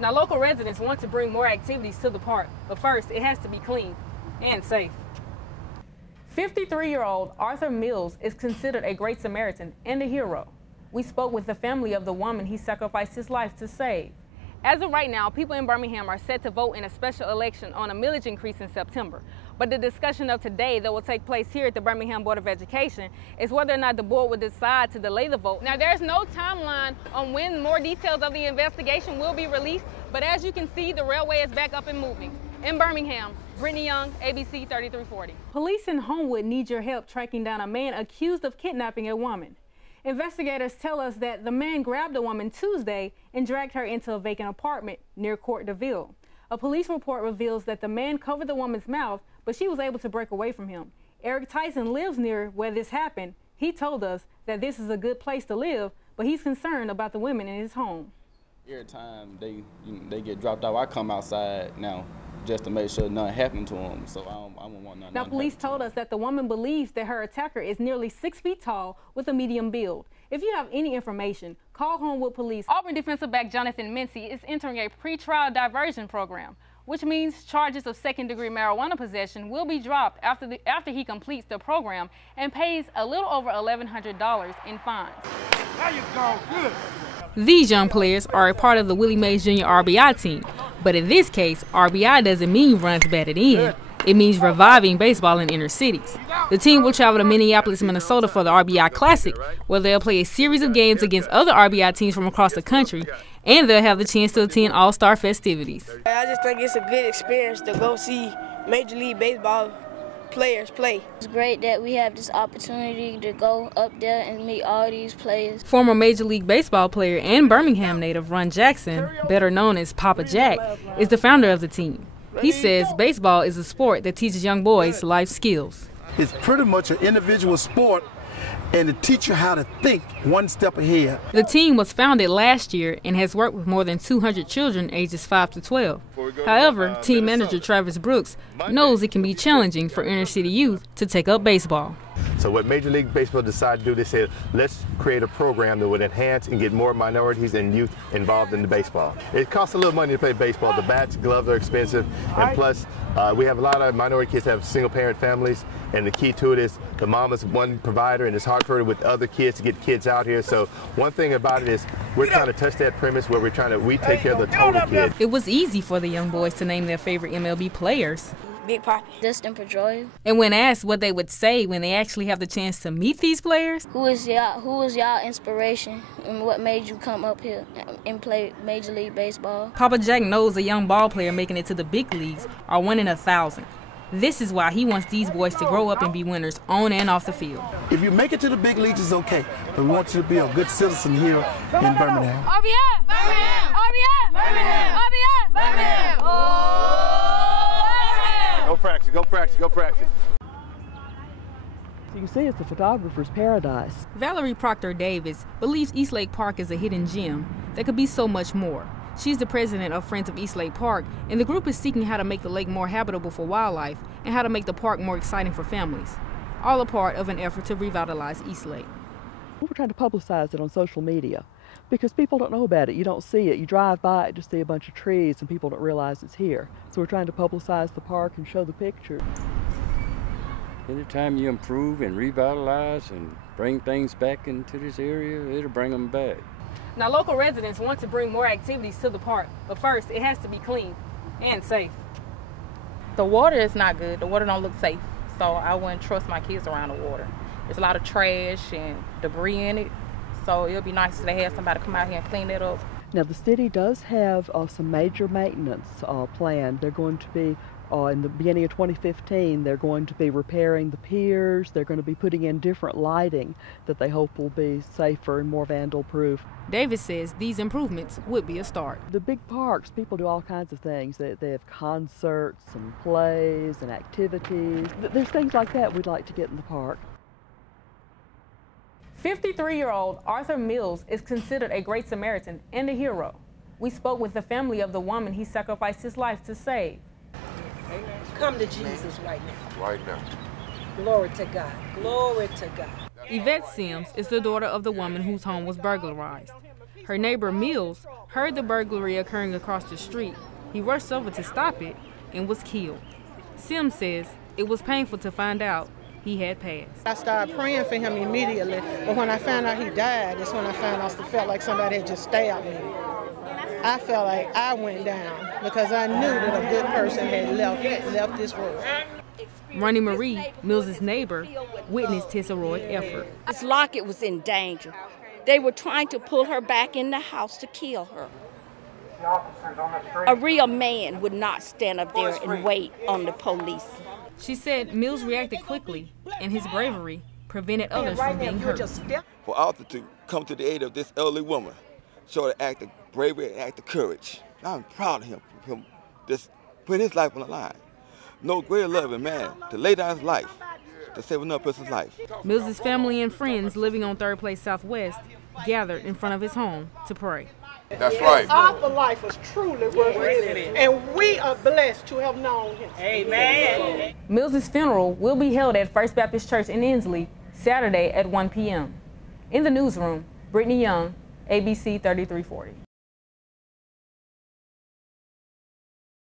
Now, local residents want to bring more activities to the park, but first, it has to be clean and safe. 53-year-old Arthur Mills is considered a great Samaritan and a hero. We spoke with the family of the woman he sacrificed his life to save. As of right now, people in Birmingham are set to vote in a special election on a millage increase in September. But the discussion of today that will take place here at the Birmingham Board of Education is whether or not the board will decide to delay the vote. Now, there's no timeline on when more details of the investigation will be released, but as you can see, the railway is back up and moving. In Birmingham, Brittany Young, ABC 3340. Police in Homewood need your help tracking down a man accused of kidnapping a woman. Investigators tell us that the man grabbed a woman Tuesday and dragged her into a vacant apartment near Court DeVille. A police report reveals that the man covered the woman's mouth, but she was able to break away from him. Eric Tyson lives near where this happened. He told us that this is a good place to live, but he's concerned about the women in his home. Every time they get dropped off, I come outside now just to make sure nothing happened to them. So I don't want nothing. Now, police told us that the woman believes that her attacker is nearly 6 feet tall with a medium build. If you have any information, call Homewood Police. Auburn defensive back Jonathan Mincy is entering a pretrial diversion program, which means charges of second-degree marijuana possession will be dropped after he completes the program and pays a little over $1,100 in fines. There you go, good. These young players are a part of the Willie Mays Jr. RBI team, but in this case, RBI doesn't mean runs batted in. It means reviving baseball in inner cities. The team will travel to Minneapolis, Minnesota for the RBI Classic, where they'll play a series of games against other RBI teams from across the country, and they'll have the chance to attend All-Star festivities. I just think it's a good experience to go see Major League Baseball players play. It's great that we have this opportunity to go up there and meet all these players. Former Major League Baseball player and Birmingham native Ron Jackson, better known as Papa Jack, is the founder of the team. He says baseball is a sport that teaches young boys life skills. It's pretty much an individual sport, and to teach you how to think one step ahead. The team was founded last year and has worked with more than 200 children ages 5 to 12. However, team manager Travis Brooks knows it can be challenging for inner city youth to take up baseball. So what Major League Baseball decided to do, they said, let's create a program that would enhance and get more minorities and youth involved in the baseball. It costs a little money to play baseball. The bats, gloves are expensive, and plus we have a lot of minority kids that have single-parent families, and the key to it is the mom is one provider, and it's hard for her with other kids to get kids out here. So one thing about it is we're trying to touch that premise where we take care of the total kid. It was easy for the young boys to name their favorite MLB players. Big Papi. Justin Pedroia. And when asked what they would say when they actually have the chance to meet these players, Who was y'all inspiration, and what made you come up here and play Major League Baseball? Papa Jack knows a young ball player making it to the big leagues are 1 in 1,000. This is why he wants these boys to grow up and be winners on and off the field. If you make it to the big leagues, it's okay, but we want you to be a good citizen here in Birmingham. RBI! Birmingham! RBI! Birmingham! RBI! Birmingham! Go practice, go practice, go practice. You can see it's a photographer's paradise. Valerie Proctor Davis believes Eastlake Park is a hidden gem that could be so much more. She's the president of Friends of Eastlake Park, and the group is seeking how to make the lake more habitable for wildlife and how to make the park more exciting for families, all a part of an effort to revitalize Eastlake. We're trying to publicize it on social media because people don't know about it. You don't see it. You drive by it, just see a bunch of trees, and people don't realize it's here. So we're trying to publicize the park and show the picture. Anytime you improve and revitalize and bring things back into this area, it'll bring them back. Now, local residents want to bring more activities to the park, but first, it has to be clean and safe. The water is not good. The water don't look safe, so I wouldn't trust my kids around the water. There's a lot of trash and debris in it, so it would be nice if they had somebody come out here and clean it up. Now, the city does have some major maintenance planned. They're going to be in the beginning of 2015, they're going to be repairing the piers. They're going to be putting in different lighting that they hope will be safer and more vandal-proof. Davis says these improvements would be a start. The big parks, people do all kinds of things. They have concerts and plays and activities. There's things like that we'd like to get in the park. 53-year-old Arthur Mills is considered a great Samaritan and a hero. We spoke with the family of the woman he sacrificed his life to save. Come to Jesus right now. Right now. Glory to God. Glory to God. Yvette Sims is the daughter of the woman whose home was burglarized. Her neighbor, Mills, heard the burglary occurring across the street. He rushed over to stop it and was killed. Sims says it was painful to find out he had passed. I started praying for him immediately, but when I found out he died, that's when I found out it felt like somebody had just stabbed me. I felt like I went down because I knew that a good person had left this world. Ronnie Marie, Mills' neighbor, witnessed his heroic effort. It's like it was in danger. They were trying to pull her back in the house to kill her. A real man would not stand up there and wait on the police. She said Mills reacted quickly, and his bravery prevented others from being hurt. For Arthur to come to the aid of this elderly woman, show an act of bravery and act of courage. I'm proud of him for him just putting his life on the line. No greater love than man to lay down his life to save another person's life. Mills' family and friends living on 3rd Place Southwest gathered in front of his home to pray. That's right. Arthur's life was truly worth living, and we are blessed to have known him. Amen. Mills' funeral will be held at First Baptist Church in Inslee Saturday at 1 p.m. In the newsroom, Brittany Young, ABC 3340.